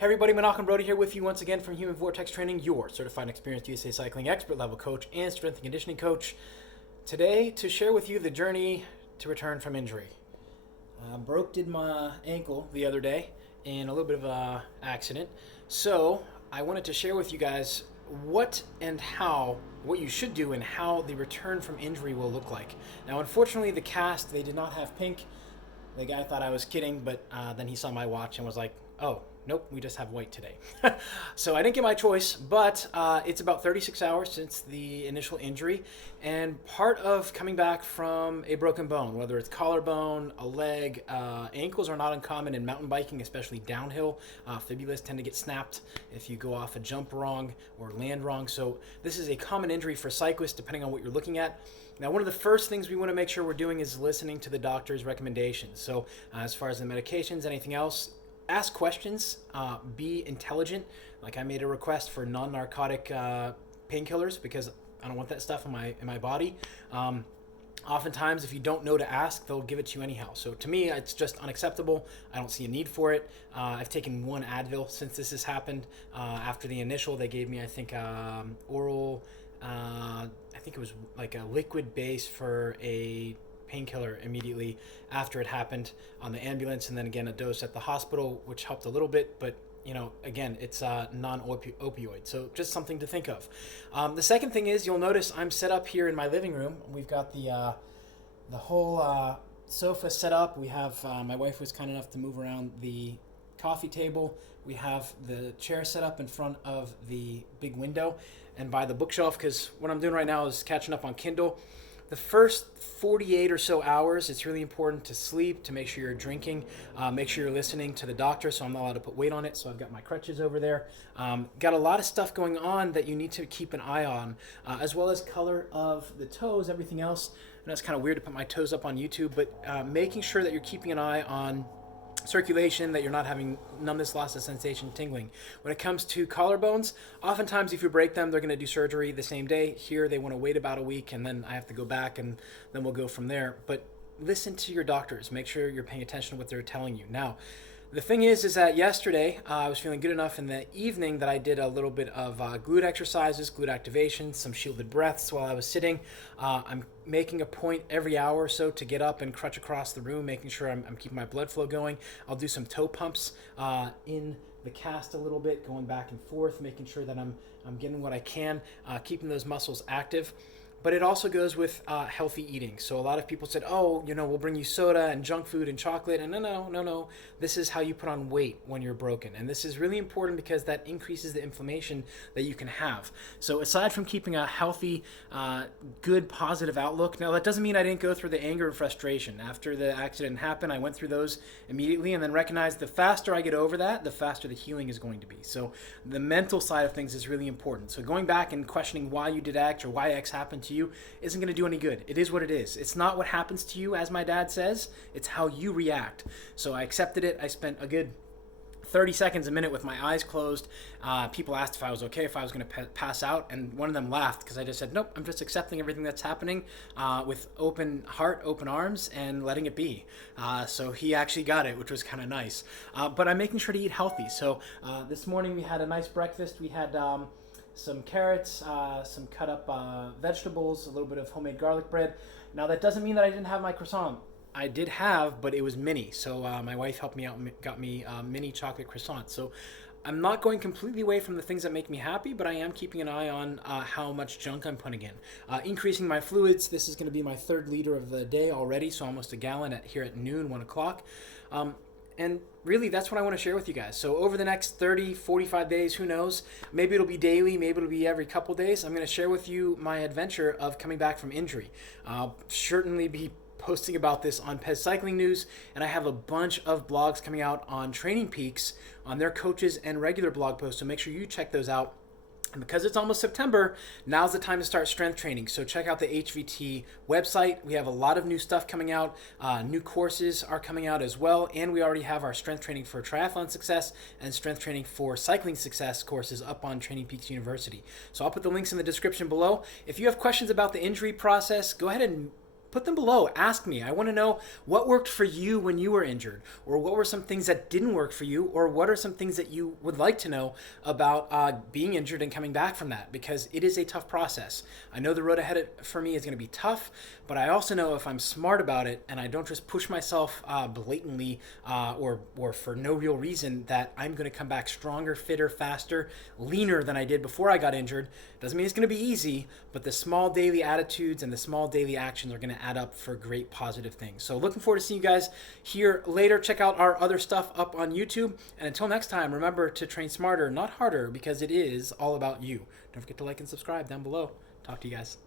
Hey everybody, Menachem Brody here with you once again from Human Vortex Training, your certified and experienced USA Cycling expert level coach and strength and conditioning coach. Today to share with you the journey to return from injury. Did my ankle the other day in a little bit of a accident. So I wanted to share with you guys what you should do and how the return from injury will look like. Now unfortunately the cast, they did not have pink. The guy thought I was kidding, but then he saw my watch and was like, oh, nope, we just have white today. So I didn't get my choice, but it's about 36 hours since the initial injury. And part of coming back from a broken bone, whether it's collarbone, a leg, ankles are not uncommon in mountain biking, especially downhill. Fibulas tend to get snapped if you go off a jump wrong or land wrong. So this is a common injury for cyclists, depending on what you're looking at. Now, one of the first things we want to make sure we're doing is listening to the doctor's recommendations. So as far as the medications, anything else, ask questions, be intelligent. Like I made a request for non-narcotic painkillers because I don't want that stuff in my body. Oftentimes, if you don't know to ask, they'll give it to you anyhow. So to me, it's just unacceptable. I don't see a need for it. I've taken one Advil since this has happened. After the initial, they gave me, I think, oral, I think it was like a liquid base for a painkiller immediately after it happened on the ambulance, and then again a dose at the hospital, which helped a little bit, but you know, again, it's non-opioid, so just something to think of. The second thing is, you'll notice I'm set up here in my living room. We've got the whole sofa set up. We have my wife was kind enough to move around the coffee table. We have the chair set up in front of the big window and by the bookshelf, because what I'm doing right now is catching up on Kindle. The first 48 or so hours, it's really important to sleep, to make sure you're drinking, make sure you're listening to the doctor, so I'm not allowed to put weight on it, so I've got my crutches over there. Got a lot of stuff going on that you need to keep an eye on, as well as color of the toes, everything else. And it's kind of weird to put my toes up on YouTube, but making sure that you're keeping an eye on circulation, that you're not having numbness, loss of sensation, tingling. When it comes to collarbones, oftentimes if you break them, they're going to do surgery the same day. Here, they want to wait about a week, and then I have to go back, and then we'll go from there. But listen to your doctors. Make sure you're paying attention to what they're telling you. Now, the thing is that yesterday I was feeling good enough in the evening that I did a little bit of glute exercises, glute activation, some shielded breaths while I was sitting. I'm making a point every hour or so to get up and crutch across the room, making sure I'm keeping my blood flow going. I'll do some toe pumps in the cast a little bit, going back and forth, making sure that I'm getting what I can, keeping those muscles active. But it also goes with healthy eating. So a lot of people said, oh, you know, we'll bring you soda and junk food and chocolate. And no. This is how you put on weight when you're broken. And this is really important because that increases the inflammation that you can have. So aside from keeping a healthy, good, positive outlook, now that doesn't mean I didn't go through the anger and frustration. After the accident happened, I went through those immediately and then recognized the faster I get over that, the faster the healing is going to be. So the mental side of things is really important. So going back and questioning why you did X or why X happened to you isn't going to do any good. It is what it is. It's not what happens to you, as my dad says. It's how you react. So I accepted it. I spent a good 30 seconds a minute with my eyes closed. People asked if I was okay, if I was going to pass out, and one of them laughed because I just said, nope, I'm just accepting everything that's happening with open heart, open arms, and letting it be. So he actually got it, which was kind of nice. But I'm making sure to eat healthy. So this morning we had a nice breakfast. We had some carrots, some cut up vegetables, a little bit of homemade garlic bread. Now that doesn't mean that I didn't have my croissant. I did have, but it was mini. So my wife helped me out and got me mini chocolate croissant. So I'm not going completely away from the things that make me happy, but I am keeping an eye on how much junk I'm putting in. Increasing my fluids. This is going to be my 3rd liter of the day already, so almost a gallon here at noon, 1 o'clock. And really, that's what I want to share with you guys. So over the next 30, 45 days, who knows? Maybe it'll be daily, maybe it'll be every couple days. I'm going to share with you my adventure of coming back from injury. I'll certainly be posting about this on Pez Cycling News, and I have a bunch of blogs coming out on Training Peaks, on their coaches and regular blog posts, so make sure you check those out. And because it's almost September, now's the time to start strength training. So check out the HVT website. We have a lot of new stuff coming out. New courses are coming out as well. And we already have our strength training for triathlon success and strength training for cycling success courses up on Training Peaks University. So I'll put the links in the description below. If you have questions about the injury process, go ahead and put them below. Ask me. I want to know what worked for you when you were injured, or what were some things that didn't work for you, or what are some things that you would like to know about being injured and coming back from that, because it is a tough process. I know the road ahead for me is going to be tough, but I also know if I'm smart about it and I don't just push myself blatantly or for no real reason, that I'm going to come back stronger, fitter, faster, leaner than I did before I got injured. Doesn't mean it's going to be easy, but the small daily attitudes and the small daily actions are going to add up for great positive things. So looking forward to seeing you guys here later. Check out our other stuff up on YouTube. And until next time, remember to train smarter, not harder, because it is all about you. Don't forget to like and subscribe down below. Talk to you guys.